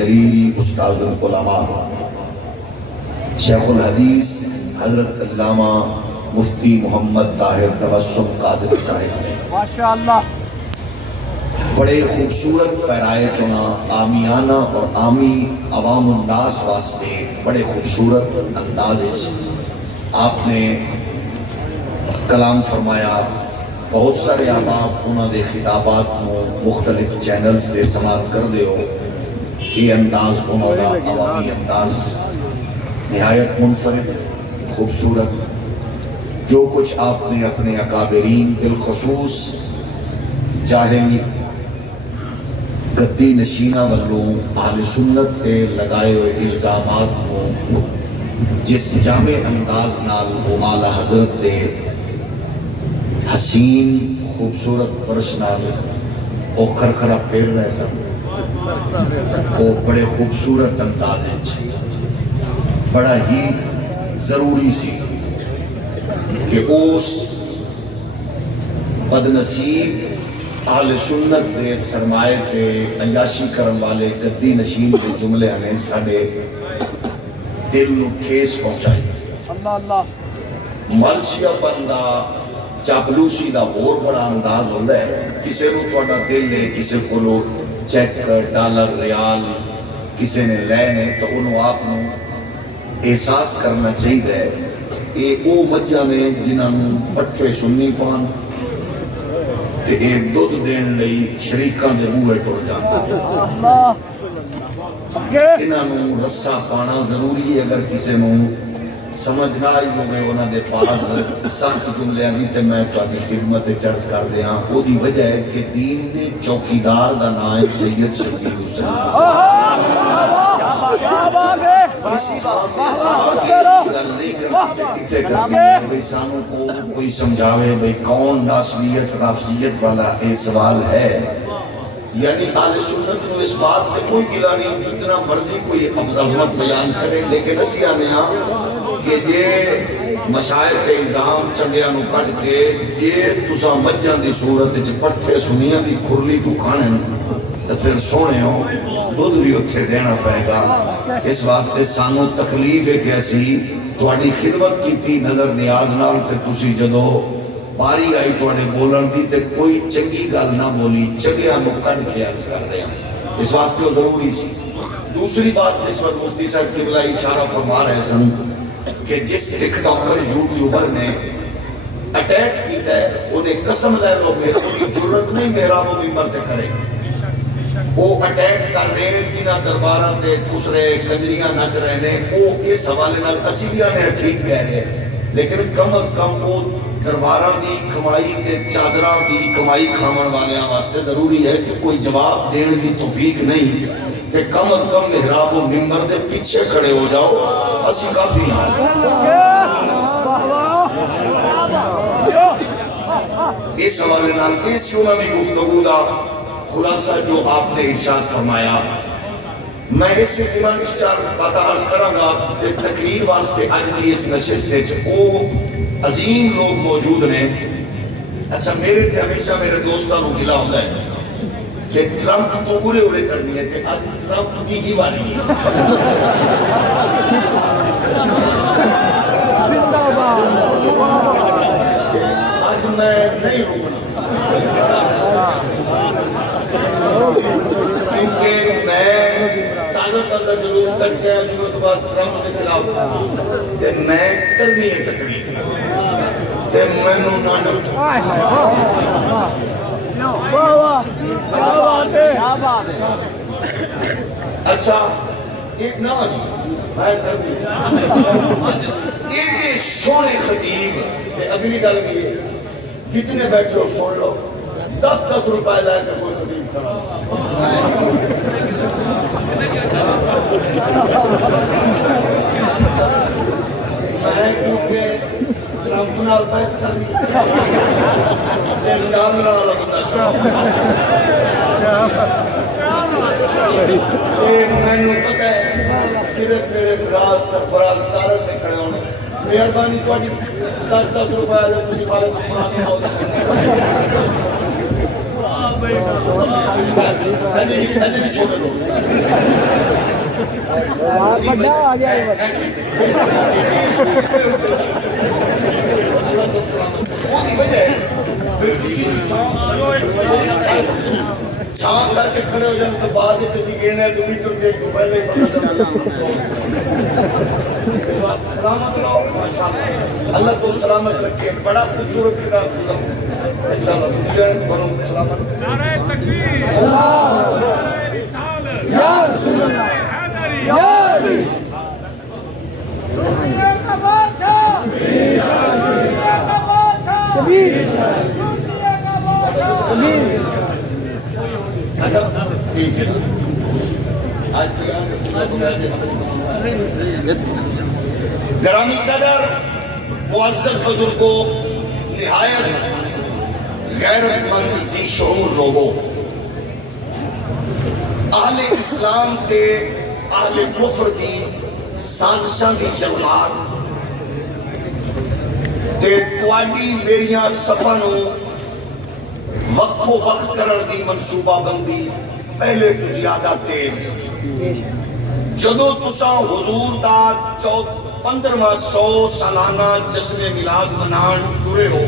جلیل استاذ العلماء شیخ الحدیث حضرت علامہ مفتی محمد طاہر تبسم قادری صاحب ماشاءاللہ بڑے خوبصورت پیرائے چنا آمیانہ اور عامی عوام الناس واسطے بڑے خوبصورت انداز آپ نے کلام فرمایا. بہت سارے احباب انہوں دے خطابات کو مختلف چینلز دے سماعت کر دے ہو. یہ انداز انہوں دا عوامی انداز نہایت منفرد خوبصورت. جو کچھ آپ نے اپنے اکابرین بالخصوص جاہل گدی نشینہ والوں اہل سنت پہ لگائے ہوئے الزامات کو جس جامع انداز نال وہ اعلیٰ حضرت دے حسین خوبصورت فرش نال او کھرکھرا پھیر رہے سن وہ بڑے خوبصورت انداز بڑا ہی ضروری سی کہ اس بدنصیب اہل سنت دے سرمائے تے عیاشی کرن والے گدی نشین کے جملے نے ساڑے دل نو ٹھیس پہنچائی. اللہ اللہ ملشیا بندہ چاپلوسی دا اور بڑا انداز ہوتا ہے. کسی نو تہاڈا دل ہے کسی کو چیک ڈالر ریال کسی نے لینے تو انہوں آپ نو احساس کرنا چاہیے. یہ وہ مجھا نے جنہوں پٹھے سننی پان تے اے دودھ دین لئی شریکاں دے بوئے ٹر جانا. انہوں رسا پانا ضروری ہے. اگر کسی نو سمجھ نہ آئی ہوئے انہوں دے پاس سخت جملے دی تے میں تہاڈی خدمت چرچ کر دیاں. وہ دی وجہ ہے کہ دین دے چوکیدار دا نام ہے سید شفیع حسین. سانوں کو کوئی سمجھاوے بھئی کون ناسبیت رافضیت والا اے سوال ہے. یعنی اہل سنت کو اس بات میں کوئی گلا نہیں جتنا مرضی کوئی عظمت بیان کرے لیکن اسی آنے کہ یہ مشائخ اعظام چنگیاں نو کٹ کے یہ تسا مجھان دی صورت پٹھے سنیاں دی کھرلی تو کھانے تو پھر سونے ہو دودھ بھی اتھے دینا پائے گا. اس واسطے سانو تکلیف ہے کہ اسی تہاڈی خدمت کیتی نظر نیاز نال تے تسی جدو باری آئی تہاڈے بولن دی تے کوئی چنگی گل نہ بولی چنگیاں نو کٹ کے عرض کر رہے ہیں. اس واسطے وہ ضروری سی. دوسری بات جس وقت مفتی صاحب قبلہ اشارہ فرما رہے سن کہ جس ٹکٹاکر یوٹیوبر نے اٹیک کیتا ہے انہیں قسم لے لو کہ کوئی جرت نہیں میرا وہ ممبر تے کرے. وہ اٹیک کر رہے جنہ درباراں تے خسرے کنجریاں نچ رہے ہیں وہ اس حوالے نال اسی بھی آنے ٹھیک کہہ رہے ہیں لیکن کم از کم وہ درباراں دی کمائی تے چادراں دی کمائی کھاون والیاں واسطے ضروری ہے کہ کوئی جواب دینے دی توفیق نہیں کہ کم از کم محراب و منبر دے پیچھے کھڑے ہو جاؤ اسی کافی ہیں. اس حوالے نال اس یونا بھی گفتگو دا خلاصہ جو آپ نے ارشاد فرمایا میں اس سلسلہ میں چار باتیں عرض کروں گا کہ تقریر واسطے آج کی اس نشست میں وہ عظیم لوگ موجود ہیں. اچھا میرے تے ہمیشہ میرے دوستوں کو گلا ہوتا ہے کہ ٹرمپ تو پورے ہورے کرنی ہے کہ آج ٹرمپ کی ہی بانی ہے. آج میں نہیں روکنا کیونکہ میں تازہ جلوس کر کے امریکہ بعد ٹرمپ کے خلاف تے میں کرنی ہے تقریر تے میں نو نہ اچھا ایک نہ اتنے سونے خطیب تے اگلی گل بھی ہے جتنے بیٹھے ہو سن لو 10 روپے لائے کہ کوئی خطیب کھڑا میں کیونکہ ٹرمپ نال بحث کرنی ڈالنا والا بندہ مینوں پتہ ہے صرف میرے براد سرفراز طارق نے کھڑے ہونے مہربانی تھوڑی 10 روپے دے تسی والے کو پرانے ہو چھوڑ دو بڑا آ گیا یہ بڑا چھان کر کے کھڑے ہو جائیں تو بعد کسی گینے تو بھی تو دیکھ تو پہلے ہی پتہ سلامت رہو اللہ کو سلامت رکھے بڑا خوبصورت کتاب انشاءاللہ بنو سلامت نعرہ تکبیر نعرہ رسالت یا رسول اللہ حیدری یا علی دنیا کا بادشاہ دنیا کا بادشاہ شبیر دنیا کا بادشاہ شبیر ٹھیک ہے گرامی قدر معزز بزرگوں نہایت غیرت مند ذی شعور لوگوں اہل اسلام تے اہل کفر دی سازشاں دی شلوار تے تواڈی میریاں صفاں نو وقفو وقت کرن دی منصوبہ بندی پہلے تو زیادہ تیز جدو تساں حضور دا 1500 سالانہ جشن میلاد منان ٹرے ہو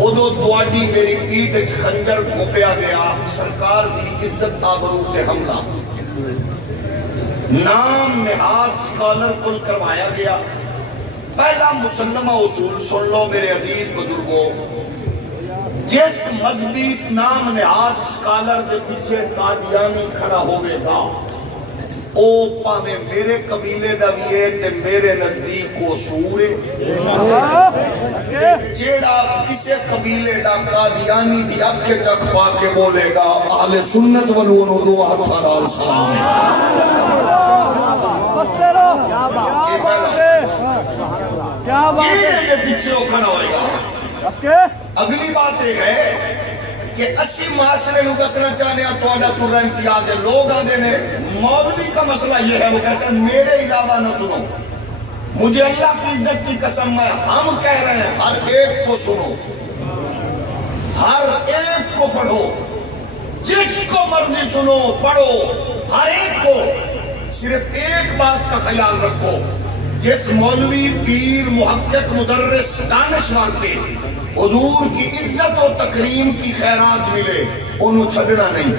ادو تواڈی میری پیٹھ وچ خنجر گھپیا گیا سرکار دی عزت آبرو تے حملہ نام نہاد سکالر کل کروایا گیا پہلا مسلمہ اصول سن لو میرے عزیز بزرگوں جس مذہبی نام نہاد سکالر کے پیچھے قادیانی کھڑا ہوئے گا او پاویں میرے قبیلے دا بھی ہے تے میرے نزدیک کو سور ہے جیڑا کسے قبیلے دا قادیانی دی اکھے تک پا کے بولے گا اہل سنت والوں نو دو ہاتھ نال سلام کیا بات ہے کیا بات جیڑے ہے کے پیچھے وہ کھڑا ہوئے گا اگلی بات یہ ہے کہ اسی معاشرے نو دسنا چاہنے ہیں تھوڑا تھوڑا امتیاز ہے لوگ آدھے نے مولوی کا مسئلہ یہ ہے وہ کہتے ہیں میرے علاوہ نہ سنو مجھے اللہ کی عزت کی قسم ہے ہم کہہ رہے ہیں ہر ایک کو سنو ہر ایک کو پڑھو جس کو مرضی سنو پڑھو ہر ایک کو صرف ایک بات کا خیال رکھو جس مولوی پیر محقق مدرس دانشور سے حضور کی عزت و تکریم کی خیرات ملے انہوں چھڑنا نہیں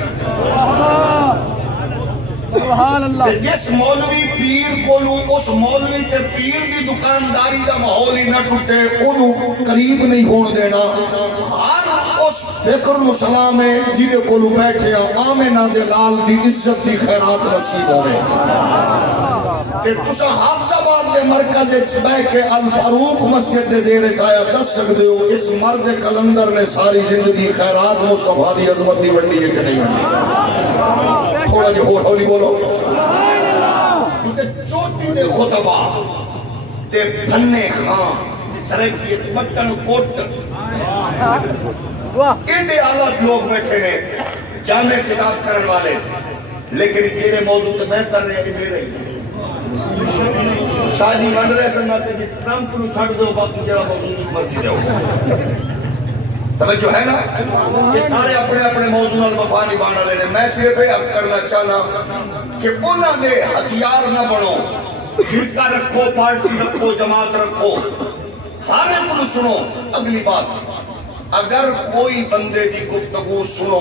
سبحان اللہ جس مولوی پیر کو لوں اس مولوی تے پیر دی دکانداری دا ماحول ہی نہ ٹوٹے انہوں قریب نہیں ہون دینا ہر اس فکر نو سلام ہے جیدے کو لوں بیٹھے آمینہ دے لال دی عزت دی خیرات نصیب ہوئے کہ تسا حافظ آباد دے مرکز چبہ کے الفاروق مسجد دے زیر سایہ دس سکتے ہو اس مرد کلندر نے ساری زندگی خیرات مصطفیٰ دی عظمت دی بڑی ہے کہ نہیں بڑی تھوڑا جو ہولی بولو کیونکہ چوٹی دے خطبہ تے بھنے خان سرکیت بٹن کوٹ ایڈے آلات لوگ بیٹھے نے جامع خطاب کرن والے لیکن جیڑے موضوع تے میں کر رہے ہیں میرے ہی شاہی بن رہے سن میں کہ ٹرمپ نو چھڑ دو باقی جڑا موضوع مرضی دو توجہ ہے نا یہ سارے اپنے اپنے موضوع نال وفا نبھانا لینے میں صرف یہ عرض کرنا چاہنا کہ انہاں دے ہتھیار نہ بنو فرقہ رکھو پارٹی رکھو جماعت رکھو ہر ایک کو سنو اگلی بات اگر کوئی بندے دی گفتگو سنو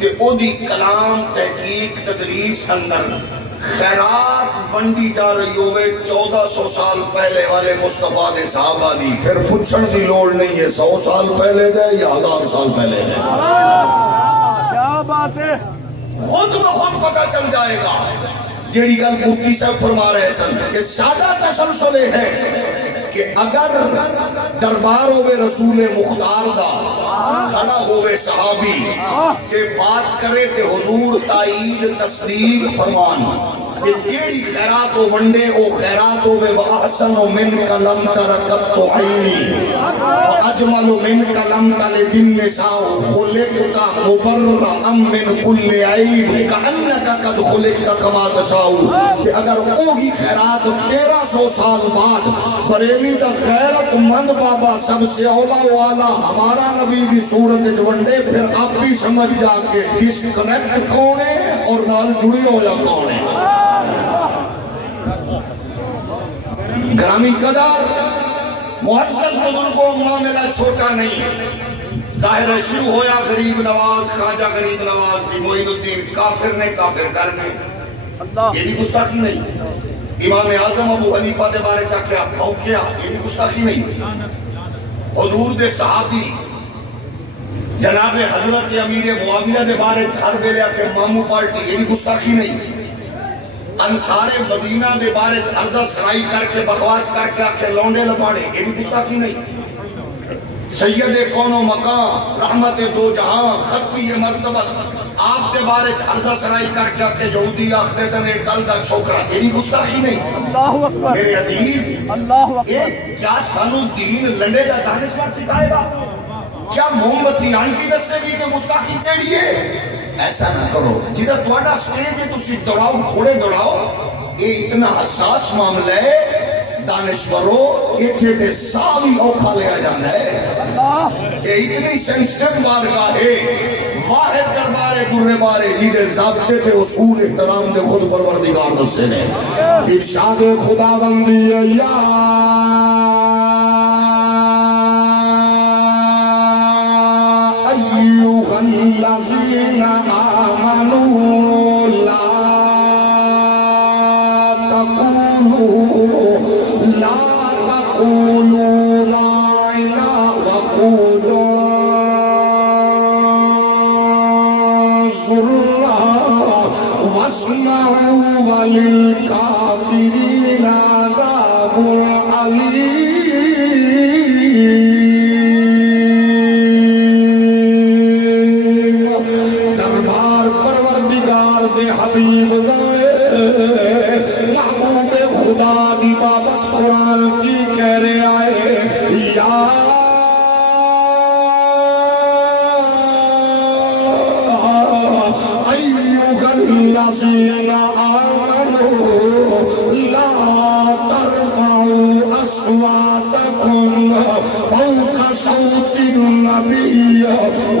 کہ او دی کلام تحقیق تدریس اندر خیرات بنڈی جا رہی ہوئے 1400 سال پہلے والے مصطفیٰ دے صحابہ دی پھر پچھن دی لوڑ نہیں ہے 100 سال پہلے دے یا 1000 سال پہلے دے کیا بات ہے خود بخود پتہ چل جائے گا جیڑی گل مفتی صاحب فرما رہے سن کہ سادہ تسلسل ہے کہ اگر دربار ہوئے رسول مختار دا کھڑا ہوئے صحابی کہ بات کرے تے حضور تائید تصدیق فرمان کہ جیڑی خیرات و ونڈے او خیرات ہوئے وَأَحْسَنُ مِنْكَ لَمْ تَرَكَتْتُ عَيْنِي وَأَجْمَلُ مِنْكَ لَمْ تَلِدِ النِّسَاءُ خُلِقْتَ مُبَرَّأً مِنْ كُلِّ عَيْبٍ كَأَنَّكَ قَدْ خُلِقْتَ كَمَا تَشَاءُ کہ اگر ہوگی خیرات 1300 سال بعد بریلی دا غیرت مند بابا سب سے اولا والا ہمارا نبی دی صورت ونڈے پھر آپ بھی سمجھ جا کے ڈسکنیکٹ کون ہے اور نال جڑی ہویا کون ہے گرامی قدر معزز بزرگوں معاملہ چھوٹا نہیں. ظاہر ہے شروع ہویا غریب نواز خواجہ غریب نواز بھی معین الدین کافر نے کافر کر میں یہ بھی گستاخی نہیں. امام اعظم ابو حنیفہ دے بارے چاہ کے آپ بھوکیا یہ بھی گستاخی نہیں. حضور دے صحابی جناب حضرت امیر معاویہ دے بارے ہر ویلے کے مامو پارٹی یہ بھی گستاخی نہیں. انصار مدینہ دے بارے عرضہ سرائی کر کے بکواس کر کے آکے لونڈے لپاڑے یہ بھی گستاخی نہیں. سید کون و مقام رحمت دو جہاں خطبی مرتبت آپ دے بارے عرضہ سرائی کر کے آکے یہودی آختے سنے دل دا چھوکرا یہ بھی گستاخی نہیں. اللہ اکبر میرے عزیز اللہ اکبر. کیا سانو دین لنڈے دا دانشور سکھائے گا؟ کیا محمدی آنٹی دسے گی کہ گستاخی کیڑی ہے؟ ایسا نہ کرو. جدہ تواڈا سٹیج ہے تسی دوڑاؤ گھوڑے دوڑاؤ یہ اتنا حساس معاملہ ہے. دانشورو ایتھے تے ساوی اوکھا لیا جانا ہے. یہ اتنی سینسٹیو بارگاہ ہے. واحد دربار گرے بارے جیدے ضابطے تے اصول احترام دے خود پروردگار دسے نے. ارشاد خدا بندی یا ایوہ الذین آمنوا لا تقولوا رائنا وقولوا انظرنا واسمعوا وللکافرین عذاب علیم. دربار پروردگار دے حبیب محبوب خدا دی بابت قرآن کی کہہ رہے آئے یا ایوہ الذین آمنوا لا ترفعوا اصواتکم فوق صوت النبی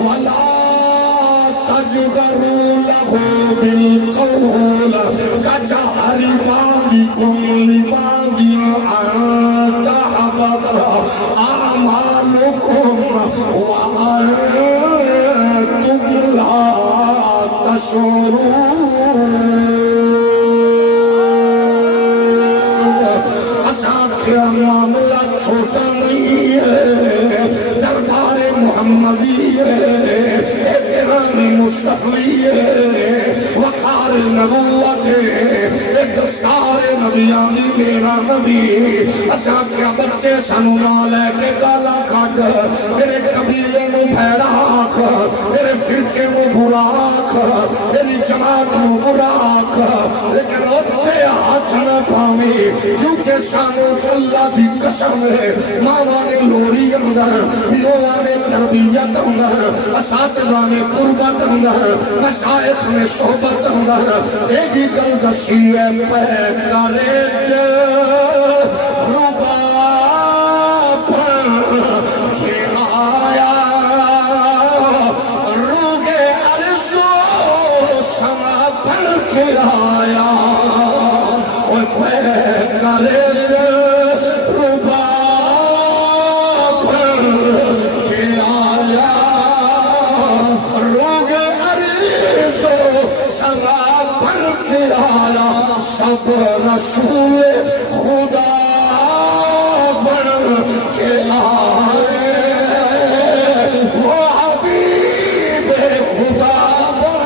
ولا تجهروا له بالقول كجهر بعضكم لبعض أن تحبط أعمالكم وأنتم لا تشعرون. اساکھیا معاملہ چھوٹا نہیں ہے. دربار محمدی ہے مصطفی وقار نبوت دستار نبیان دی میرا نبی. اساں کیا بچے سانو نہ لے کے گالا کھٹ میرے قبیلے نو بھیڑا آکھ میرے فرقے نو برا آکھ میری جماعت نو برا آکھ لیکن اتنے ہاتھ نہ پاوی کیونکہ سانو اللہ دی قسم ہے. ماما نے لوری اندر پیوہ نے تربیت اندر اساتذہ نے قربت اندر مشائخ میں صحبت اندر ایک ہی گل دسی ہے پہ کرے رباب کے آیا روگے عرضو سما پڑ کے آیا اور پہ کرے سب رسول خدا بن کے آئے وہ حبیب خدا بن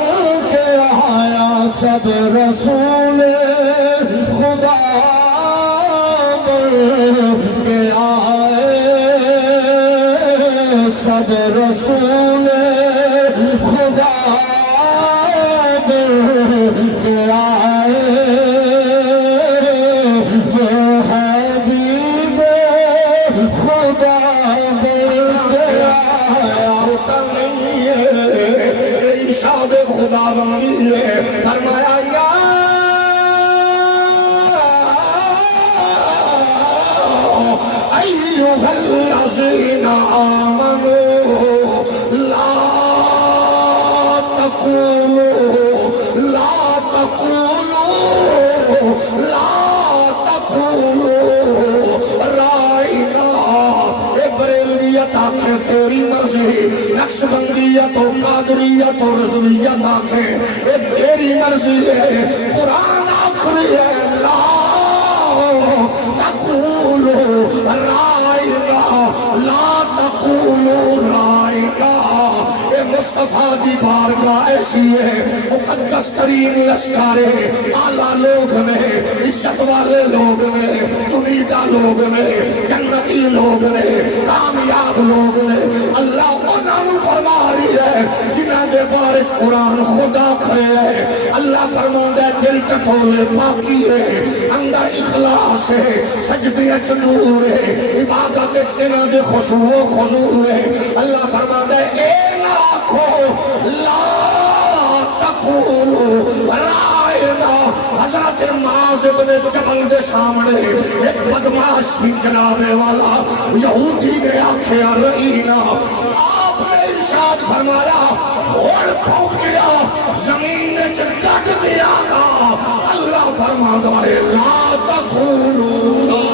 کے آیا. سب رسول خدا بن کے آئے سب رسول خدا بن کے آئے. خدا بندی ہے فرمایا یا ایوہ الذین آمنوا لا تقولوا لا تقولوا لا تقولوا نقشبندیت و قادریت و رضویت آنکھیں اے میری مرضی ہے قرآن آخری ہے لا تقولوا رائنا لا تقولوا رائنا اے مصطفیٰ دی بارگاہ ایسی ہے مقدس ترین لشکارے اعلیٰ لوگ نے عزت والے لوگ نے چنیدہ لوگ نے جنتی لوگ نے کامیاب لوگ نے اللہ انہوں نے فرما رہی ہے جنہ دے بارش قرآن خدا کھڑے ہے اللہ فرما دے دل ٹٹولے باقی ہے اندر اخلاص ہے سجدے نور ہے عبادت جنہ دے خشوع و خضوع ہے اللہ فرما دے اے لاکھو لا تقولوا رائنا حضرت معاذ بن جبل دے سامنے ایک بدماش بھی جنابے والا یہودی نے آنکھیں رئینا آپ نے ارشاد فرمایا اور پھونکیا زمین نے چکٹ دیا گا اللہ فرما دے لا تقولوا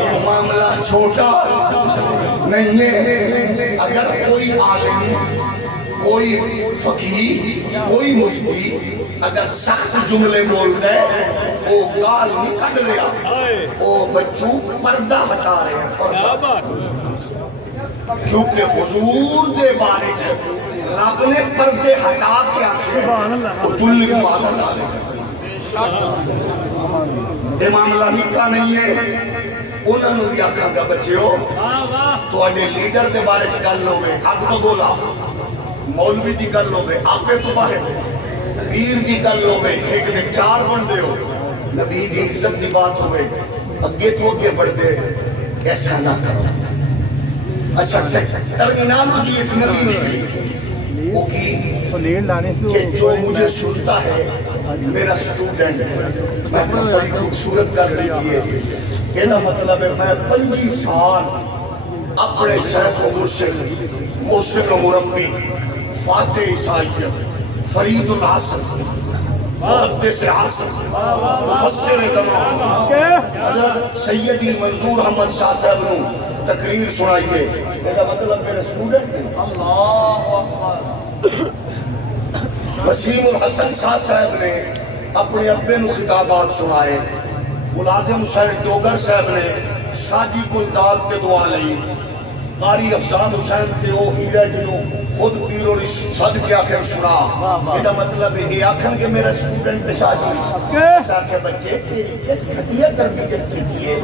یہ معاملہ چھوٹا نہیں ہے اگر کوئی عالم کوئی فقیہ کوئی مفتی اگر سخت جملے بولتا ہے وہ گال نہیں کٹ رہا وہ بچوں پردہ ہٹا رہے ہیں پردہ کیونکہ حضور دے بارے رب نے پردے ہٹا کے وہ دل کو آدھا ڈالے یہ معاملہ نکا نہیں ہے انہوں نے بھی آکھا گا بچیو تو اڈے لیڈر دے بارے گل ہوئے اگ بگولا مولوی دی گل ہوئے آپے تو باہر پیر دی گل ہوئے ایک دے چار بن دے ہو نبی دی عزت دی بات ہوئے اگے تو اگے بڑھ دے ایسا نہ کرو اچھا ترمینالو جی ایک نبی نکلی وہ کی کہ جو مجھے سنتا ہے میرا سٹوڈنٹ ہے میں بڑی خوبصورت کر رہی ہے کہنا مطلب ہے میں 25 سال اپنے شیخ و مرشد موسیقی مربی فاتح عیسائیت فرید العصر محدث عصر مفسر زمان حضرت سیدی منظور احمد شاہ صاحب نے تقریر سنائیے کہنا مطلب میرے سٹوڈنٹ ہے اللہ اکبر وسیم الحسن شاہ صاحب نے اپنے ابے نو خطابات سنائے ملازم حسین ڈوگر صاحب نے شاجی گلداد کے دعا لئی قاری افضال حسین کے وہ ہیرا جنہوں خود پیر اور صد کے آخر سنا یہ مطلب ہے یہ آخر کہ میرا سٹوڈنٹ شاجی ایسا کہ بچے تیری کس کھتیہ تربیت کی ہے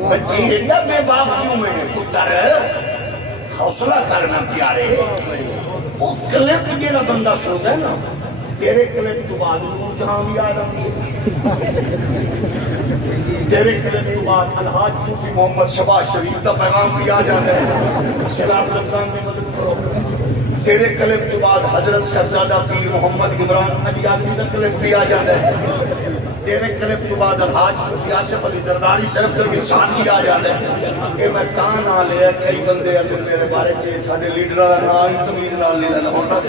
بچے یہ بے باپ کیوں میں پتر حوصلہ کرنا پیارے وہ کلپ جینا بندہ سوچا ہے نا تیرے کلپ تو بعد نور جہاں بھی آ جاتی ہے تیرے کلپ تو بعد الحاج صوفی محمد شباز شریف کا پیغام بھی آ جاتا ہے سلام رمضان میں مدد کرو تیرے کلپ تو بعد حضرت شہزادہ پیر محمد عمران اجیادی کا کلپ بھی آ جاتا ہے تیرے کلپ تو بعد الحاج صوفی آصف علی زرداری صاحب کا ارشاد بھی آ جاتا ہے کہ میں کان آ لیا کئی بندے اگر میرے بارے کے سارے لیڈر کا نام ہی تمیز نہ لینا ہوتا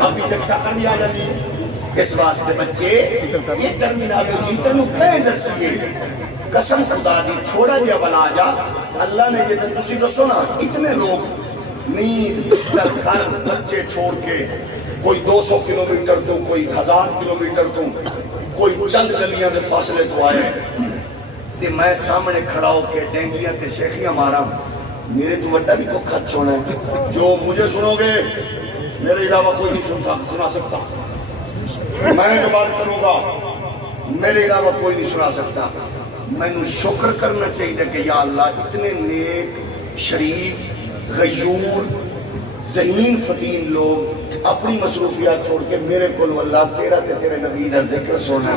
ابھی تک شکر بھی آ جاتی ہے اس واسطے بچے یہ ٹرمینالوجی تینوں کہیں دسیے قسم خدا دی تھوڑا جہا بلا جا اللہ نے یہ تسی دسو نا اتنے لوگ نیند بستر گھر بچے چھوڑ کے کوئی 200 کلومیٹر تو کوئی 1000 کلومیٹر تو کوئی چند گلیاں کے فاصلے تو آئے تے میں سامنے کھڑا ہو کے ڈینگیاں تے شیخیاں مارا میرے تو وڈا بھی کو خط چھوڑا ہے جو مجھے سنو گے میرے علاوہ کوئی نہیں سنا سکتا میں جو بات کروں گا میرے علاوہ کوئی نہیں سنا سکتا میں نے شکر کرنا چاہیے کہ یا اللہ اتنے نیک شریف غیور ذہین فقین لوگ اپنی مصروفیات چھوڑ کے میرے کو اللہ تیرا تے تیرے نبی دا ذکر سننا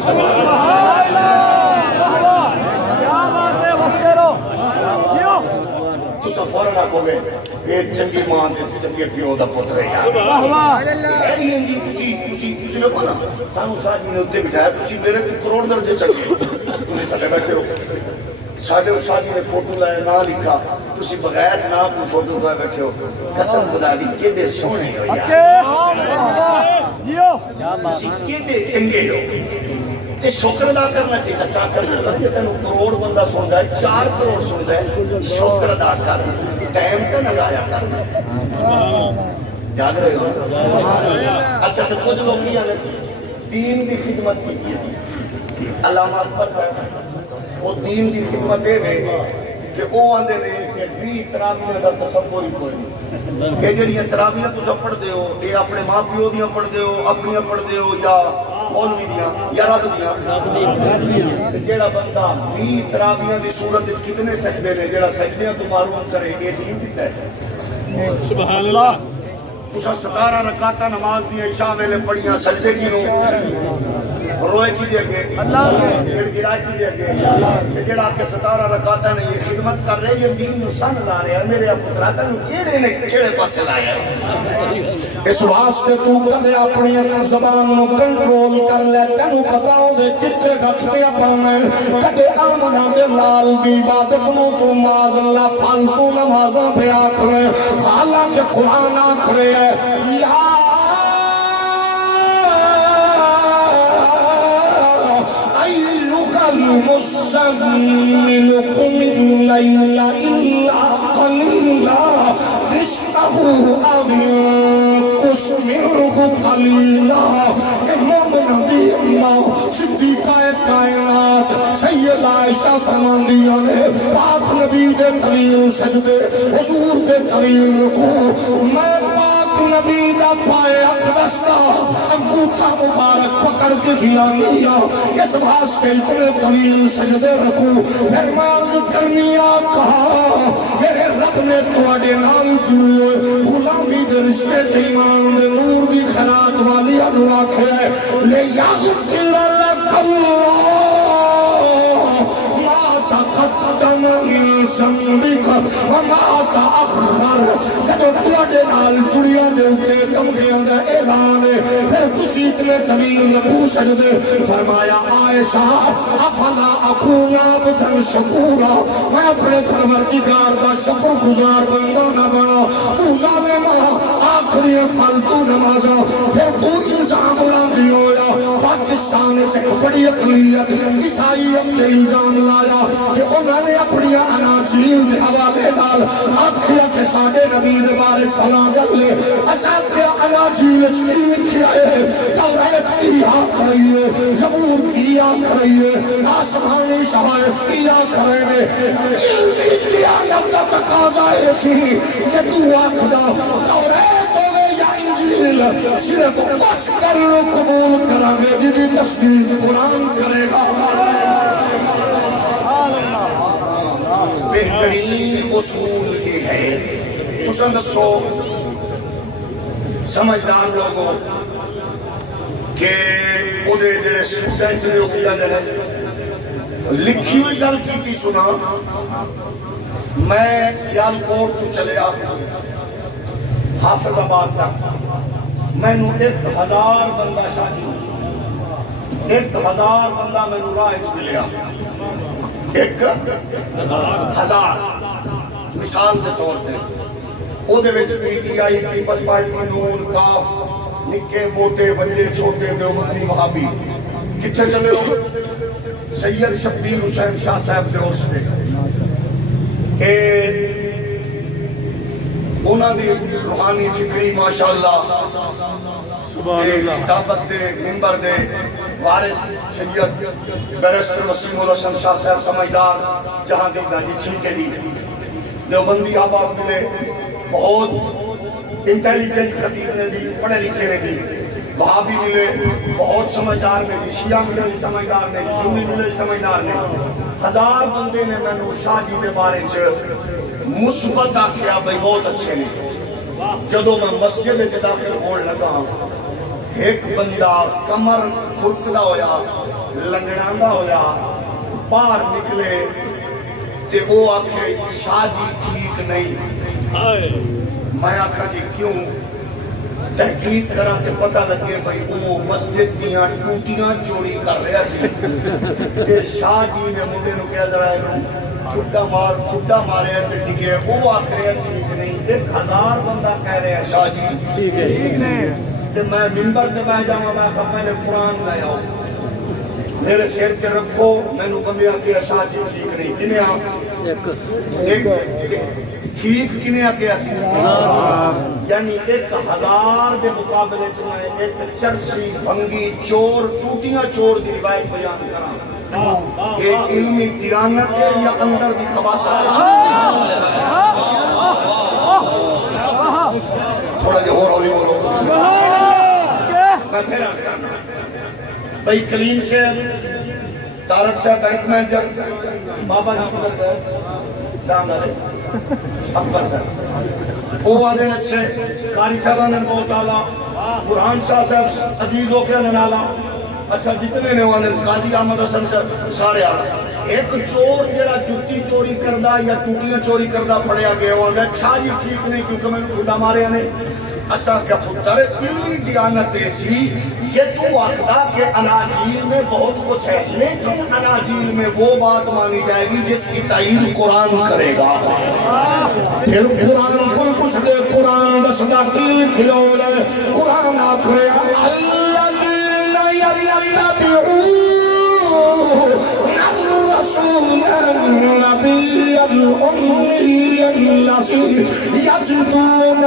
تو سب فوراں آکھو گے یہ چنگی ماں تے چنگے پیو دا پتر ہے جی تسی لوگوں نا سانو شاہ جی نے اتنے بٹھایا تسی میرے کو کروڑ درجے چنگے تسی تھلے بیٹھے ہو ساڑھے شاہ جی نے فوٹو لائے نہ لکھا تسی بغیر نام کو فوٹو لائے بیٹھے ہو قسم خدا دی کہ دے سونے ہو یار تسی کیندے چنگے ہو تے شکر ادا کرنا چاہیے اساں کرنا کہ تینوں کروڑ بندہ سندا ہے 4 کروڑ سندا ہے شکر ادا کر ٹائم تے نہ ضائع کر جاگ رہے ہو اچھا تو کچھ لوگ نہیں آنے دین کی خدمت کی علامہ اکبر صاحب وہ دین کی خدمت دے کہ وہ آندے نے کہ 20 تراویحاں دا تصور ہی کوئی نہیں کہ جڑیاں تراویحاں تساں پڑھدے ہو یہ اپنے ماں پیو دیاں پڑھدے ہو اپنیاں پڑھدے ہو یا مولوی دیاں یا رب دیاں تے جیڑا بندہ 20 تراویحاں دی صورت وچ کتنے سجدے نے جیڑا سجدیاں تو معلوم کرے یہ دین دیتا ہے سبحان اللہ تساں 17 رکعتاں نماز دیاں عشاء ویلے پڑھیاں سجدے کینوں روئے کی دے گے گڑ گڑا کی دے گے کہ جڑا کہ 17 رکعتاں نے یہ خدمت کر رہے یہ دین نو سن لا رہے ہیں میرے پتراں نو کیڑے نے کیڑے پاسے لایا اس واسطے تو کدے اپنی زبان نو کنٹرول کر لے تینوں پتہ ہوے کتے گھٹنے پاویں کدے امنا دے نال دی عبادت نو تو ماذ اللہ فالتو نمازاں پہ آکھے حالانکہ قرآن آکھے ہے یا المزمل قم الليل إلا قليلا نصفه أو انقص منه قليلا مومن دی اماں صدیقہ کائنات سیدہ عائشہ فرماندیاں نے پاک نبی دے طویل سجدے حضور دے طویل رکوع میں پاک نبی دا پائے اقدس دا انگوٹھا مبارک پکڑ کے ہلانیا اس واسطے اتنے طویل سجدے رکوع پھر مال کرنی کہا میرے رب نے تواڈے نال جڑے غلامی دے رشتے تے ایمان دے نور دی خیرات والی دعا ہے لے یغفر لک اللہ ما تقدم من ذنبک وما تأخر جب تواڈے نال جڑیاں دے اوتے کمزیاں دا اعلان ہے پھر تسی اتنے طویل رکوع سجدے فرمایا عائشہ افلا اکون عبدا شکورا میں اپنے پروردگار دا شکر گزار بندہ نہ بنا تو ظالمہ آخری فالتو نمازاں پھر تو الزام لا دیویا پاکستان سے بڑی اقلیت عیسائیت نے الزام لایا کہ انہوں نے اپنی اناجیل دے حوالے نال آکھیا کہ ساڈے نبی دے بارے فلاں گل لے اساں تے اناجیل وچ کی لکھیا ہے توریت کی آکھ رہی ہے زبور کی آکھ رہی ہے آسمانی صحائف کی آکھ رہے ہیں علمی دیانت دا تقاضا ہے سی کہ تو آکھدا توریت ہوے یا انجیل صرف بس کر لو قبول کریں گے جدی تصدیق قرآن کرے گا بہترین اصول یہ ہے تساں دسو سمجھدار لوگوں کہ او دے جڑے اسٹوڈنٹ نے او کیا جانے لکھی ہوئی گل کی سنا میں سیالکوٹ تو چلے حافظ آباد تک میں نو 1000 بندہ شاہی 1000 بندہ میں نو راہ ملیا 1000 مثال دے طور پہ او دے وچ P T I Peoples Party نون کاف نکے موٹے بڑے چھوٹے دیوبندی وہابی کتنے چلے ہو سید شبیر حسین شاہ صاحب دے عرص دے انہاں دی روحانی فکری ماشاءاللہ خطابت دے منبر دے وارث سید بیرسٹر وسیم الحسن شاہ صاحب سمجھدار جہاں دی گاجی چھینکے دی دیوبندی آباد ملے بہت انٹیلیجنٹ خطیب نے دی پڑھے لکھے نے دی وہابی ملے بہت سمجھدار نے دی شیعہ ملے سمجھدار نے سنی ملے سمجھدار نے 1000 بندے نے میں نو شاہ جی دے بارے چ مثبت آکھیا بھئی بہت اچھے نے جدو میں مسجد وچ داخل ہون لگا ایک بندہ کمر کھرکدا ہویا لنگڑاندا ہویا باہر نکلے تے وہ آکھے شاہ جی ٹھیک نہیں میں آکھا جی کیوں تحقیق کرا تے پتہ لگے بھئی وہ مسجد دیاں ٹوٹیاں چوری کر رہا سی کہ شاہ جی نے مجھے نو کہہ ذرا چھٹا مارے تے ڈگے وہ آکھ رہے ہیں ٹھیک نہیں 1000 بندہ کہہ رہے ہیں شاہ جی ٹھیک نہیں کہ میں منبر سے بہ جاؤں میں کہا پہلے قرآن لے آؤ میرے سر کے رکھو میں نے بندیا کی اشاہ جی ٹھیک نہیں کنہیں آپ ٹھیک کنہیں آکے ایسی یعنی 1000 دے مقابلے چنائے ایک چرسی بھنگی چور ٹوٹیاں چور دی روایت بیان کرا کہ علمی دیانت ہے یا اندر دی خباست ہے تھوڑا جو ہو رولی بولو میں پھر آج کرنا بھئی کلیم سے تارک سے بینک مینجر بابا جی کو کرتے ہیں داندہ دے اکبر سے وہ وعدے اچھے قاری صاحبہ نے بہت آلا قرآن شاہ صاحب عزیز ہو کے ننالا اچھا جتنے نے وانے قاضی احمد حسن سے سارے آلا ایک چور جڑا جتی چوری کردہ یا ٹوٹیاں چوری کردہ پڑیا گیا وانے شاہ جی ٹھیک نہیں کیونکہ میں نے کھڑا مارے آنے اسا کیا پتر علمی دیانت ایسی کہ تو وقتا کہ اناجیل میں بہت کچھ ہے لیکن اناجیل میں وہ بات مانی جائے گی جس کی تائید قرآن کرے گا پھر قرآن کل کچھ دے قرآن دسنا کیل کھلولے قرآن آکھرے الذین یتبعون الرسول النبی الأمی الذی یجدونہ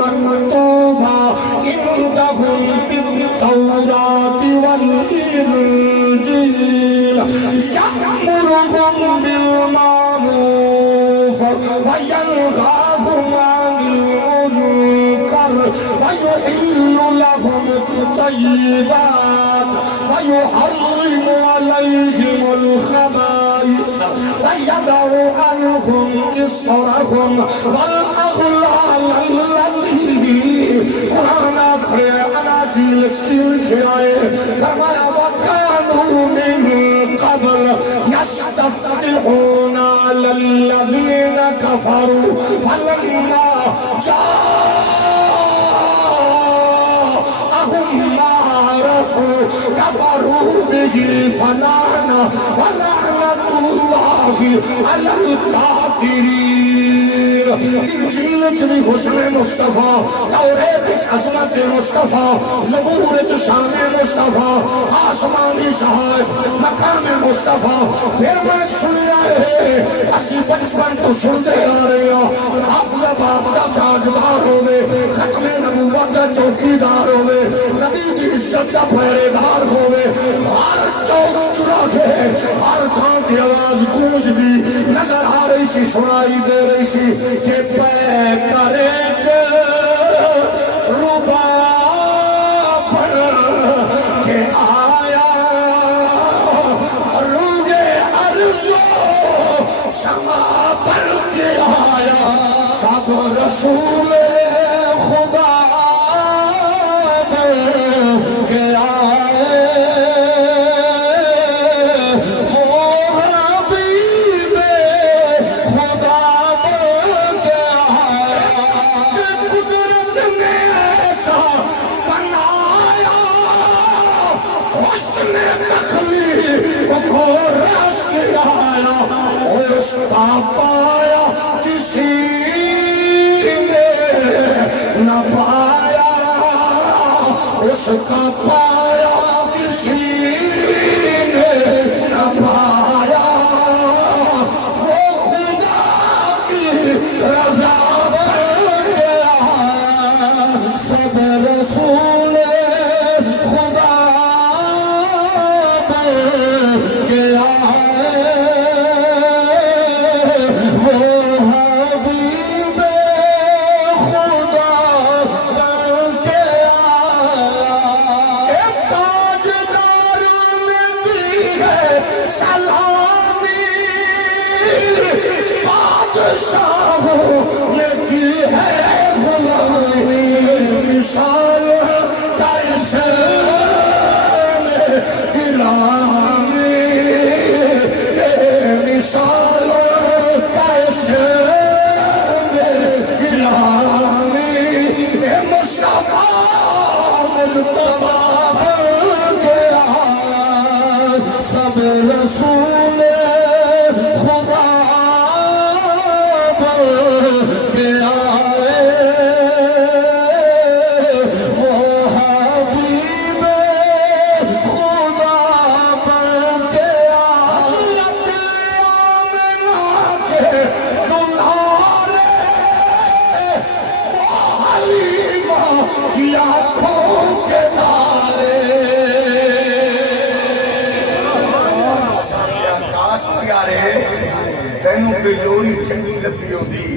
مکتوبا عندهم فی التوراة والإنجیل یأمرهم بالمعروف وینہاهم عن المنکر ویحل لهم الطیبات ويحرم عليهم الخبائث ويضع عنهم إصرهم والأغلال التي قرآن آخر اناجیل لکھائے فرمایا وكانوا من قبل يستفتحون على الذين كفروا فلما جاءهم ما عرفوا كفروا به ولعنة الله على الكافرين انجیل چلی حسن مصطفیٰ توریت عظمت مصطفیٰ زبور شان مصطفیٰ آسمانی صحائف مقام مصطفیٰ پھر میں سنی آئے اسی بچپن تو سنتے آ رہے ہیں حافظ باب کا تاجدار ہوئے ختم نبوت کا چوکیدار ہوئے نبی کی عزت کا پہرے دار ہوئے ہر چوک چرا کے ہر کھان کی آواز گونج دی نظر آ رہی سی سنائی دے رہی سی کہ پہ کرے گے رباب پر کے آیا روگے ارزو سما پر کے آیا سب رسول خدا کے آئے وہ حبیب خدا کے آئے قدرت نے ایسا بنایا اس نے تخلیق کو رس کرایا اور اس کا پایا کسی نے نہ پایا اس کا پایا کسی نے نہ پایا وہ خدا کی رضا پر گیا سب رسول خدا پر گیا وہ حبیب خدا پر گیا تاجدار نے دی ہے سلامی بادشاہوں نے کی ہے غلامی مثال کیسے گرامی مثال کیسے گرامی مصطفیٰ مجتبی گیا سب رسول خدا پر تینوں پہ لوری چنگی لگی ہوتی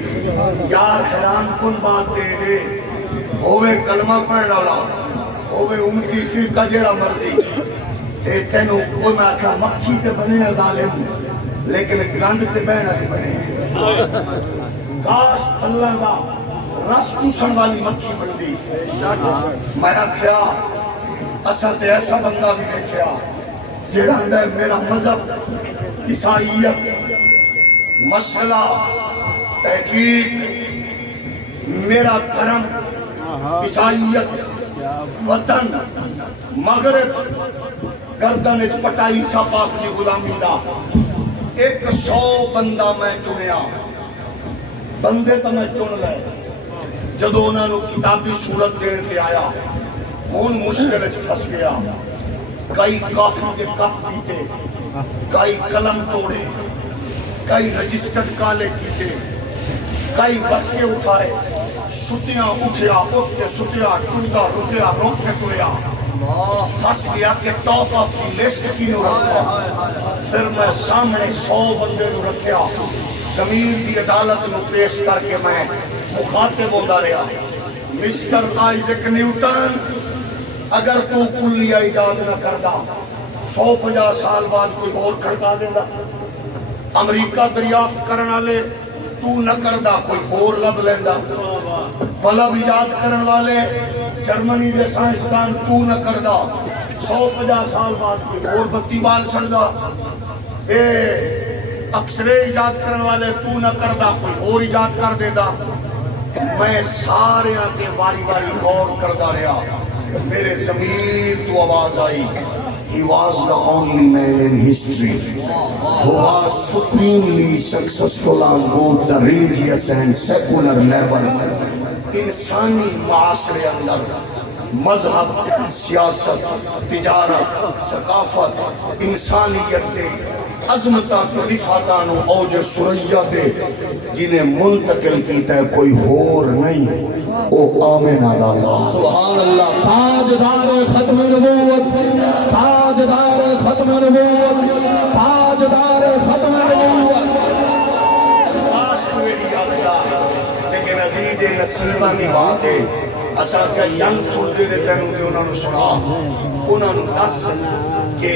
یار حیران کن بات دے ہوئے کلمہ پڑھنے والا ہوئے ان کی فرقہ جیڑا مرضی تے تینوں کوئی میں آکھا مکھی تے بنے ہیں ظالم لیکن گرانڈ تے بہنہ تے بنے ہیں کاش اللہ کا رس چوسن والی مکھی بندی میں آکھیا اسا تے ایسا بندہ بھی دیکھیا جیڑا ہے میرا مذہب عیسائیت مسئلہ تحقیق میرا دھرم عیسائیت وطن مغرب گردن اچ پٹائی سب اپنی غلامی دا 100 بندہ میں چنیا بندے تو میں چن لے جدو انہوں نے کتابی صورت دین کے آیا ہون مشکل اچ پھس گیا کئی کافی کے کپ پیتے کئی قلم توڑے کئی رجسٹر کالے کیتے کئی برکے اٹھائے ستیاں اٹھیا اٹھ کے ستیا ٹوٹا رکیا روک کے ٹریا پھس گیا کہ ٹاپ آف کی لسٹ کی نو رکھا پھر میں سامنے 100 بندے نو رکھیا زمین دی عدالت نو پیش کر کے میں مخاطب ہوتا رہا مسٹر آئزک نیوٹن اگر تو کلیہ ایجاد نہ کردا 150 سال بعد کوئی اور کھڑکا دے گا امریکہ دریافت کرنے والے تو نہ کردا کوئی اور لب لیندا بلب ایجاد کرنے والے جرمنی دے سائنسدان تو نہ کردا 150 سال بعد کوئی اور بتی بال چھڑدا اے اکسرے ایجاد کرنے والے تو نہ کردا کوئی اور ایجاد کر دے دا میں سارے کے باری باری غور کردا رہا میرے ضمیر تو آواز آئی He was the only man in history who was supremely successful on both the religious and secular levels. انسانی معاشرے اندر مذہب سیاست تجارت ثقافت انسانیت دے عظمتہ تو رفعتان و اوج سریہ دے جنہیں منتقل کیتا ہے کوئی ہور نہیں او آمین اللہ سبحان اللہ تاجدار ختم نبوت تاجدار ختم نبوت تاجدار ختم نبوت آس میری آگیا لیکن عزیز نصیبہ کی بات ہے اساں سے ینگ سوچتے دے تینوں دے انہوں نے سنا انہوں نے دس کہ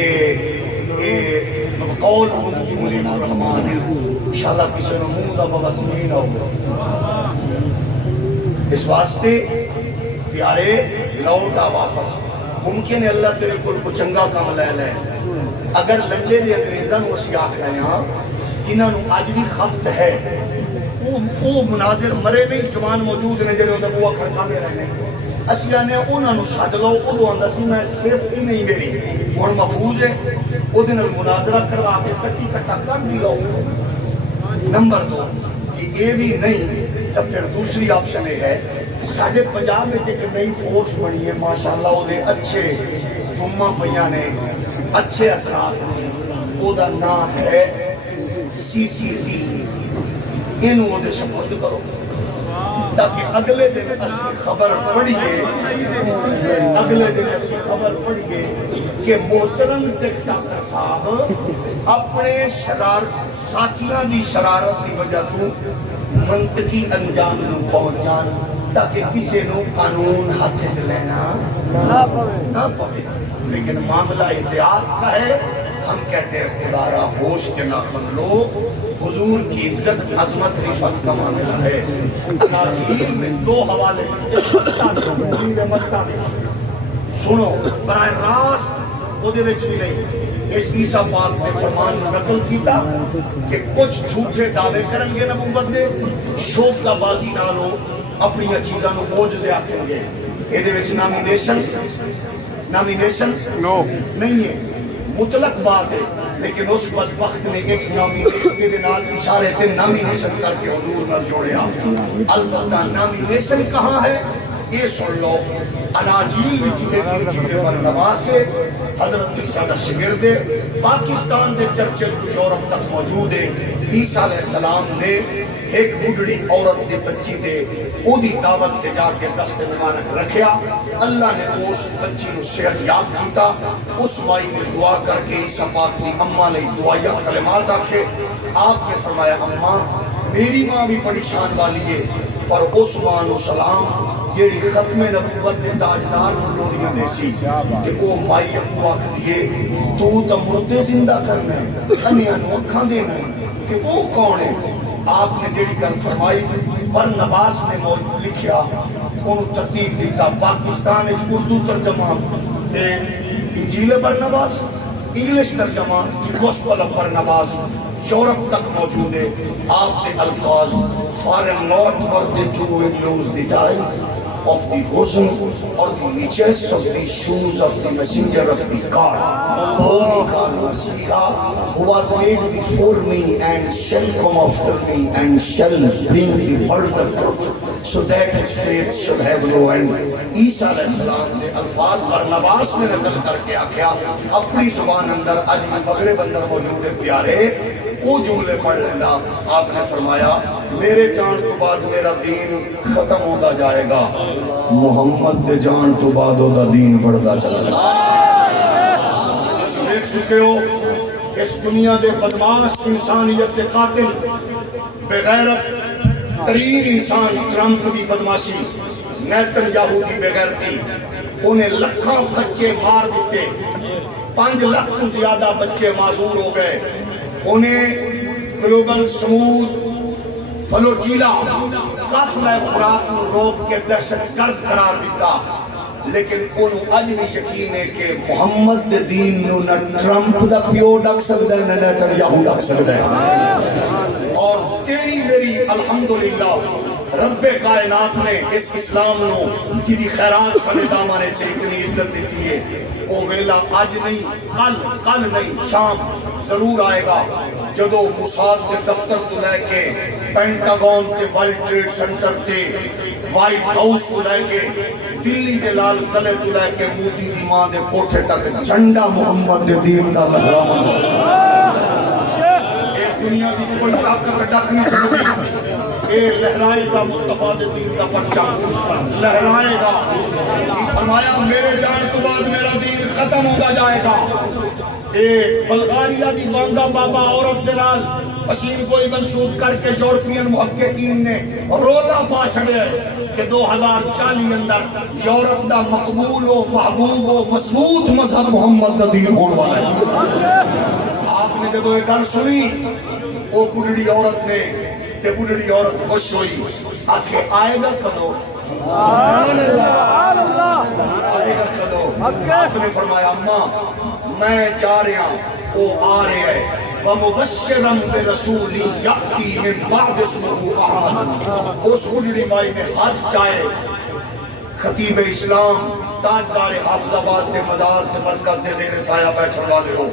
قول مفتی ملیم الرحمن انشاءاللہ کسی نے منہ دا بغسمی نہ ہو اس واسطے پیارے لوٹا واپس ممکن ہے اللہ تیرے کو چنگا کام لے لے اگر لنڈے دے انگریزاں کو اسی آکھ رہے ہیں جنہوں نے آج بھی خبت ہے وہ مناظر مرے نہیں جوان موجود نے جڑے ہوتے وہ کھڑکا دے رہے ہیں اسیہ نے انہوں نے ساتھ لو ادھو اندر سی میں صرف ہی نہیں میری اور محفوظ ہے وہ دن المناظرہ کروا کے کٹی کٹا کر بھی لو نمبر 2 کہ یہ بھی نہیں تب پھر دوسری آپشن ہے ساڑھے پنجاب میں ایک نئی فورس بنی ہے ماشاءاللہ وہ دے اچھے دمہ پہیاں نے اچھے اثرات نے وہ دا نام ہے سی سی سی انہوں وہ دے سپورٹ کرو تاکہ اگلے دن اسی خبر پڑھئے کہ محترم ڈکٹاتر صاحب اپنے ساتھیاں دی شرارت کی وجہ تو منطقی انجام نو پہنچ جان تاکہ کسی نو قانون ہاتھ چ لینا نہ پڑے لیکن معاملہ احتیاط کا ہے ہم کہتے ہیں خدا را ہوش کے ناخن لو حضور کی عزت عظمت رفعت کا معاملہ ہے اناجیل میں 2 حوالے سنو برائے راست وہ دے وچ بھی نہیں اس عیسیٰ پاک نے فرمان نقل کیتا کہ کچھ جھوٹے دعوے کریں گے نبوت دے شوق کا بازی نالو اپنی چیزاں نو معجزے آکھیں گے یہ دے وچ نامینیشن نہیں ہے مطلق بات ہے لیکن اس وقت نے اس نامینیشن کے نال اشارے تے نامینیشن کر کے حضور نال جوڑیا البتہ نامینیشن کہاں ہے یہ سن لو اناجیل وچ ایک جیلے پر نواز ہے حضرت عیسیٰ دا شگرد پاکستان دے چرچز تو یورپ تک موجود ہے عیسیٰ علیہ السلام نے ایک بڑھڑی عورت دے بچی دے او دی دعوت تے جا کے دست مبارک رکھیا اللہ نے اس بچی نو صحت یاب کیتا اس مائی نے دعا کر کے عیسیٰ پاک دی اماں لئی دعائیہ کلمات آکھے آپ نے فرمایا اماں میری ماں بھی بڑی شان والی ہے، پر عثمان السلام جیڑی ختم نبوت دے تاجدار ملوریاں دے سی کہ وہ مائی ابو آکھ دیے تو تا مردے زندہ کرنا ہے، انیاں نو اکھاں دینا ہے کہ وہ کون ہے؟ آپ نے جیڑی گل فرمائی برنباس نے موضوع لکھیا، انہوں ترتیب دیتا پاکستان اچ اردو ترجمہ انجیل برنباس، انگلش ترجمہ دی گوسپل آف برنباس یورپ تک موجود ہے۔ آپ کے الفاظ foreign not worthy to abuse the ties of the bosom or the niches of the shoes of the messenger of the God, Holy God Messiah, who was made before me and shall come after me and shall bring the words of truth, so that his faith shall have no end. عیسیٰ علیہ السلام نے الفاظ Barnabas نے نقل کر کے آکھیا اپنی زبان اندر اج بھی مغرب اندر موجود ہے پیارے، وہ جملے پڑھ لینا۔ آپ نے فرمایا میرے جان تو بعد میرا دین ختم ہوتا جائے گا، محمد دے جان تو بعد ہوتا دین بڑھتا چلا جائے گا۔ دیکھ چکے ہو اس دنیا دے بدماش انسانیت کے قاتل بغیرت ترین انسان ٹرمپ کی بدماشی، نیتن یاہو کی بغیرتی، انہیں لکھاں بچے مار دیتے، 5 لاکھ تو زیادہ بچے معذور ہو گئے، انہیں گلوبل سمود فلوٹیلا قافلہ خوراک کو روک کے دہشت گرد قرار دیتا، لیکن انہوں اج بھی یقین ہے کہ محمد دے دین نو نہ ٹرمپ دا پیو ڈک سکتا ہے نہ نیتن یاہو ڈک سکتا ہے۔ اور تیری میری الحمدللہ رب کائنات نے اس اسلام نو جدی خیرات سے نظامہ نے چھے اتنی عزت دیتی ہے، وہ ویلا آج نہیں کل نہیں شام ضرور آئے گا جدو موساد کے دفتر تو لے کے پینٹاگون کے ورلڈ ٹریڈ سنٹر تے وائٹ ہاؤس کو لے کے دلی کے لال قلعے تو لے کے مودی دی ماں دے کوٹھے تک جھنڈا محمد دے دین دا لہرانا، ایک دنیا دی کوئی طاقت ڈک نہیں سکتی، اے لہرائے گا مصطفیٰ دے دین کا پرچم لہرائے گا۔ فرمایا میرے جان تو بعد میرا دین ختم ہوتا جائے گا۔ اے بلغاریہ دی بانگا بابا عورت دلال پشین کوئی منسوخ کر کے یورپین محققین نے رولا پا چھڑے کہ 2040 اندر یورپ دا مقبول و محبوب و مضبوط مذہب محمد دا دین ہونے والا ہے۔ آپ نے جب یہ گل سنی وہ بڑھڑی عورت نے کہ بڑھڑی عورت خوش ہوئی، آکھے آئے گا کدو آئے گا کدو؟ آپ نے فرمایا اماں میں جا رہا وہ آ رہے ہیں وَمُبَشِّرًا بِرَسُولٍ يَأْتِي مِن بَعْدِ اسْمُهُ أَحْمَدُ۔ اس بڑھڑی بائی نے ہاتھ چاہے خطیب اسلام تاجدار حافظ آباد دے مزار دے مرکز دے زیر سایہ بیٹھن والے ہو،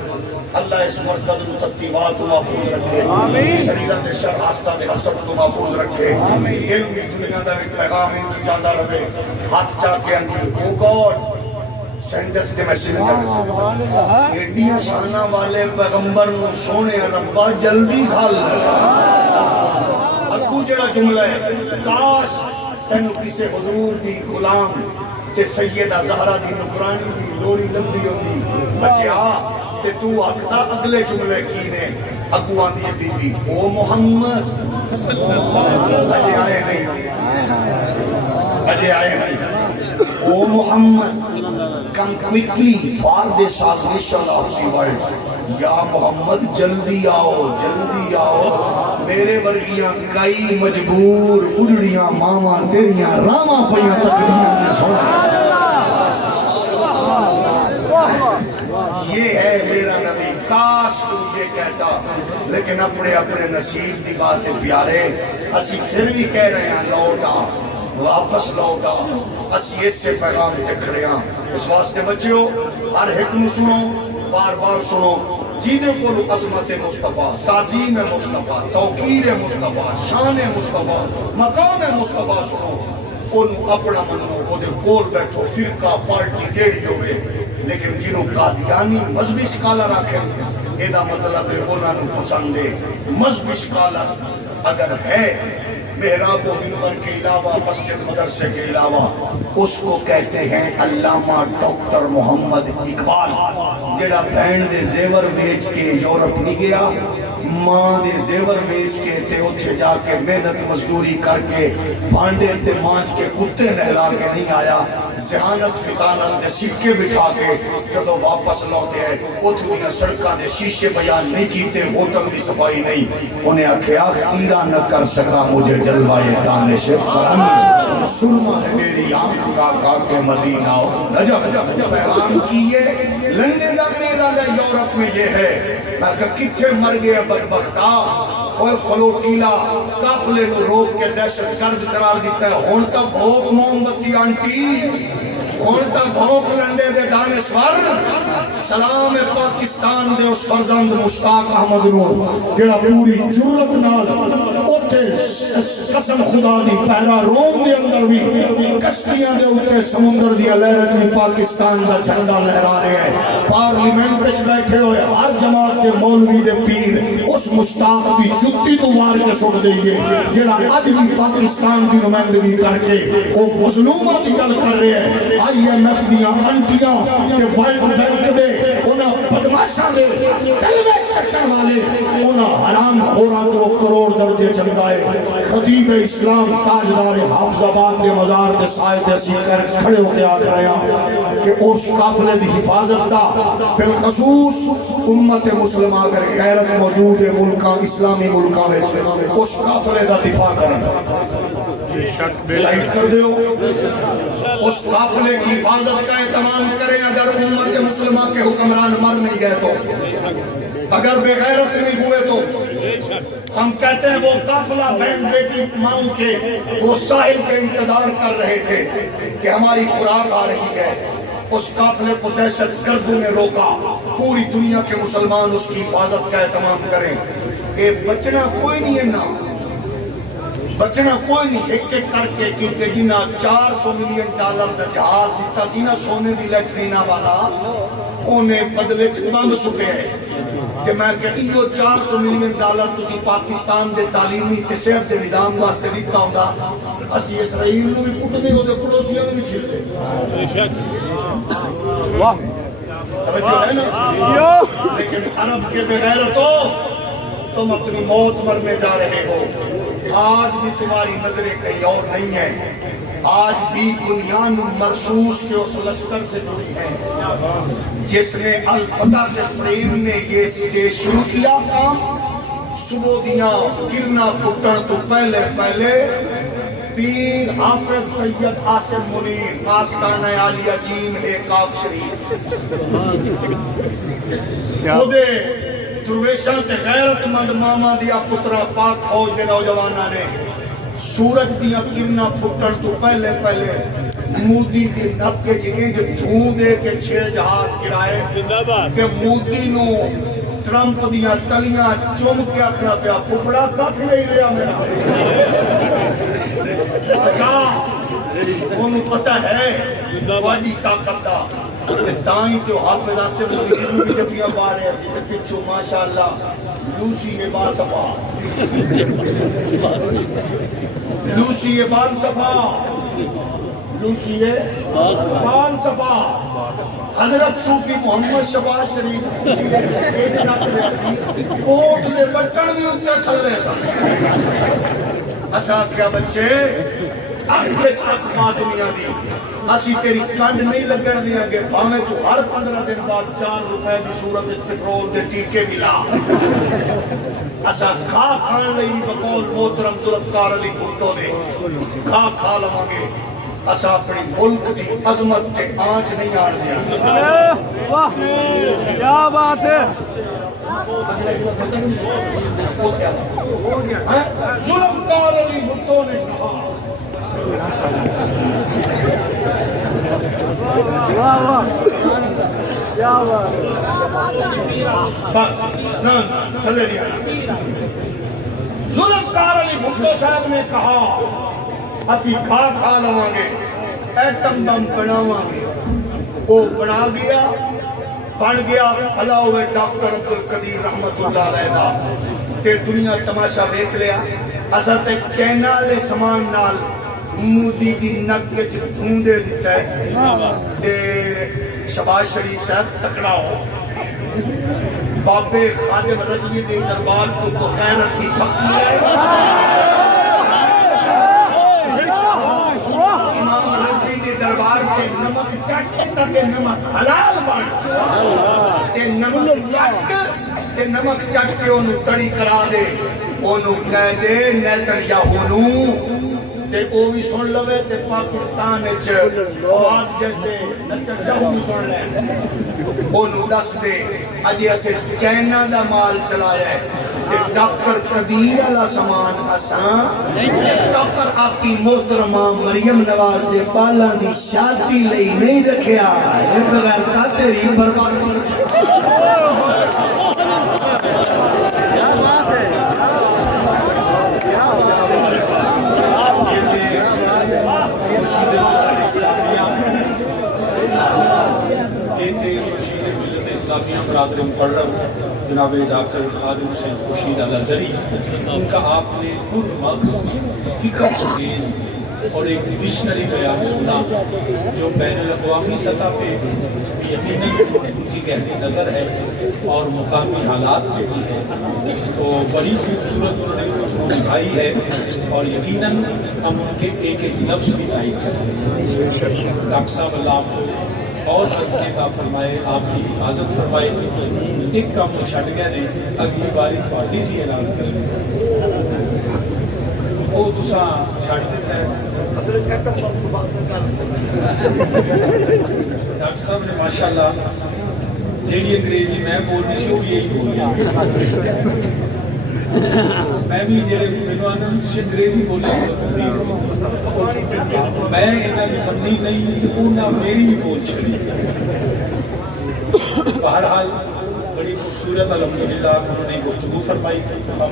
اللہ اس مرکز کو ترتیبات کو محفوظ رکھے، شریعت دے شر آستہ دے حسب کو محفوظ رکھے، علم کی دنیا دا ایک پیغام ان کی جاندہ رہے، ہاتھ چاہ کے انجی او گوڈ سینجس کے میسنجر ایڈیاں شانہ والے پیغمبر نو سونے ربا جلدی کھال اگو جڑا جملہ ہے کاش تینو کسے حضور دی غلام تے سیدہ زہرہ دی نکرانی دی لوری لمبی ہوتی بچے تے تو آکھتا اگلے جملے کی نے اگو آندی بی بی او محمد اجے آئے نہیں اجے آئے نہیں او محمد come quickly for the salvation of the world یا محمد جلدی آؤ میرے ورگیاں کئی مجبور اڑڑیاں ماما تیریاں راما پہیاں تکڑیاں میں سونا یہ ہے میرا نبی، کاش تو یہ کہتا، لیکن اپنے نصیب دی باتیں پیارے اسی پھر بھی کہہ رہے ہیں لوٹا واپس لوٹا، اسی اس سے پیغام تکھڑے ہیں۔ اس واسطے بچیو ہر حکم سنو، بار بار سنو، جیدے کو عظمت مصطفیٰ، تعظیم مصطفیٰ، توقیر مصطفیٰ، شان مصطفیٰ، مقام مصطفیٰ سنو، ان اپنا منو، وہ دے کول بیٹھو، فرقہ پارٹی جیڑی ہوئے، لیکن جنہوں قادیانی مذہبی سکالہ رکھیں، ایدہ مطلب ہے انہوں نے پسند ہے۔ مذہبی سکالہ اگر ہے محراب و منبر کے علاوہ مسجد مدرسے کے علاوہ اس کو کہتے ہیں علامہ ڈاکٹر محمد اقبال، جڑا بہن دے زیور بیچ کے یورپ نہیں گیا، ماں دے زیور بیچ کے تے اتھے جا کے محنت مزدوری کر کے بھانڈے تے مانچ کے کتے نہلا کے نہیں آیا، ذہانت فقانت دے سکے بٹھا کے جدو واپس لوٹے ہیں اتھے سڑکاں دے شیشے بیان نہیں کیتے، ہوٹل دی صفائی نہیں، انہیں آکھیا خیرہ نہ کر سکا مجھے جلوائے دانش فرنگ، سرما ہے میری آنکھ کا خاک مدینہ نجف، پیغام کیے لندن انگریزاں دے یورپ میں یہ ہے، میں کہ کتھے مر گئے بدبختہ، اوہ فلوٹیلا قافلے نو روک کے دہشت گرد قرار دیتا ہے، ہونتا بھوک موم بتی آنٹی، ہونتا بھوک لنڈے دے دانشور، سلام پاکستان دے اس فرزند مشتاق احمد نور جڑا پوری جرت نال اوتے قسم خدا دی پہرا روم دے اندر بھی کشتیاں دے اوتے سمندر دی لہرت میں پاکستان دا جھنڈا لہرا رہے ہیں، پارلیمنٹ وچ بیٹھے ہوئے ہر جماعت دے مولوی دے پیر اس مشتاق دی جُتی تو مار کے سٹ دئیے جڑا اج بھی پاکستان دی نمائندگی کر کے وہ مظلوماں دی گل کر رہے ہیں، آئی ایم ایف دیاں انٹیاں کہ ورلڈ بینک دے انہاں بدماشاں دے تلوے چٹن والے انہاں حرام خوراں کو کروڑ درجے چمکائے، خطیب اسلام تاجدار حافظ آباد کے مزار دے سائے دے سیکر کھڑے ہو کے آ رہے ہیں کہ اس قافلے دی حفاظت دا بالخصوص امت مسلمہ اگر غیرت موجود ہے ملکاں اسلامی ملکاں میں اس قافلے دا دفاع کریں، لائٹ کر دیو، اس قافلے کی حفاظت کا اہتمام کریں، اگر امت مسلمہ کے حکمران مر نہیں گئے تو، اگر بے غیرت نہیں ہوئے تو، ہم کہتے ہیں وہ قافلہ بہن بیٹی ماؤں کے وہ ساحل کے انتظار کر رہے تھے کہ ہماری خوراک آ رہی ہے، اس قافلے کو دہشت گردوں نے روکا، پوری دنیا کے مسلمان اس کی حفاظت کا اہتمام کریں، اے بچنا کوئی نہیں ہے نا، بچنا کوئی نہیں، ایک ایک کر کے، کیونکہ جنہا $400 ملین دا جہاز دیتا سی نا سونے دی لیٹرینا والا انہیں بدلے بند سکے ہیں کہ میں کہتی ہوں $400 ملین تسی پاکستان دے تعلیمی تے صحت دے نظام واسطے دیتا ہوں گا، اسی اسرائیل نو بھی پٹنے ہو دے پڑوسیاں نو بھی چھلتے واہ توجہ ہے نا، لیکن عرب کے بغیرت ہو تم اپنی موت مرنے جا رہے ہو، آج بھی تمہاری نظریں کہیں اور نہیں ہیں، آج بھی بنیان مرسوس کے اس لشکر سے جڑی ہے جس نے الفتح کے فریم میں یہ سٹے شروع کیا کام، صبح دیاں گرنا پھٹن تو پہلے پہلے پیر حافظ سید حاسم منیر آستانہ عالیہ جیم کعب شریف خودے درویشاں تے غیرت مند ماما دیا پترا پاک فوج دے نوجوانہ نے سورج دیا کرنا پھٹن تو پہلے پہلے مودی دی نب کے جگیں جو دھوں دے کے 6 جہاز گرائے کہ مودی نو ٹرمپ دیا تلیاں چوم کے اکھنا پیا پھپڑا کٹ نہیں رہا میرا اچھا انہوں پتہ ہے بڑی طاقت دا تائیں جو حافظ آسم مدینہ بھی جبیاں بارے ایسی تکچو ماشاءاللہ لوسی نے بار صفا لوسی بار صفا لوسی بار صفا حضرت صوفی محمد شباز شریف کوٹ دے بٹن بھی اتنے چھلے سن اساں کیا بچے آگے چھک پا دنیا دی اسی تیری کنڈ نہیں لگن دیا گے ہمیں تو ہر 15 دن بعد 4 روپے کی صورت پٹرول دے ٹیکے ملا اسا کھان لئی بقول محترم ذوالفقار علی بھٹو دے کھا لواں گے اسا اپنی ملک دی عظمت تے آنچ نہیں آڑ دیا واہ کیا بات ہے ذوالفقار علی بھٹو نے کہا واہ واہ کیا ذوالفقار علی بھٹو صاحب نے کہا اسی کھا لواں گے ایٹم بم بناواں گے وہ بنا گیا بن گیا اللہ ہوئے ڈاکٹر عبدالقدیر رحمت اللہ علیہ دا تے دنیا تماشا دیکھ لیا اسا تے چائنا لے سامان نال مودی کی نک وچ دھوندے دیتا ہے تے شباز شریف صاحب تکڑا ہو بابے خادم رضوی دے دربار کو غیرت کی پکی ہے. امام رضوی دے دربار کے نمک چٹ تک نمک حلال بن تے نمک چٹ کے انہوں تڑی کرا دے, انہوں کہہ دے نیتنیاہو نو تے او بھی سن لوے تے پاکستان وچ فواد جیسے نتنیاہو بھی سن لے. انہوں دس دے اجے اسے چائنا دا مال چلایا ہے تے ڈاکٹر قدیر والا سامان اساں ڈاکٹر آپ کی محترمہ مریم نواز دے بالاں دی شادی لئی نہیں رکھیا. اے بغیر کا تیری برباد اسلامیہ برادر مقرر جناب ڈاکٹر خادم حسین خورشید الازہری, ان کا آپ نے پر مغز فکر خیز اور ایک ڈویژنری بیان سنا جو بین الاقوامی سطح پہ یقیناً ان کی گہری نظر ہے اور مقامی حالات پہ بھی ہے. تو بڑی خوبصورت انہوں نے خطبہ نبھائی ہے اور یقیناً ہم ان کے ایک ایک لفظ بھی تائید کریں. ڈاکٹر صاحب اللہ آپ کو اور عطا فرمائے, آپ کی حفاظت فرمائے. ایک کام چھٹ گیا نے اگلی باری تھوڑی سی اعلان کریں وہ تساں چھٹ دیتا ہے. ڈاکٹر صاحب نے ماشاءاللہ جیڑی انگریزی میں بولنی سی وہ یہی بولی, میں بھی جڑے مینوں آنن تسی انگریزی بولی میں انہاں دی بننی نہیں تے انہاں میری بھی بول چھڑی. بہرحال بڑی خوبصورت الحمدللہ انہوں نے گفتگو فرمائی. ہم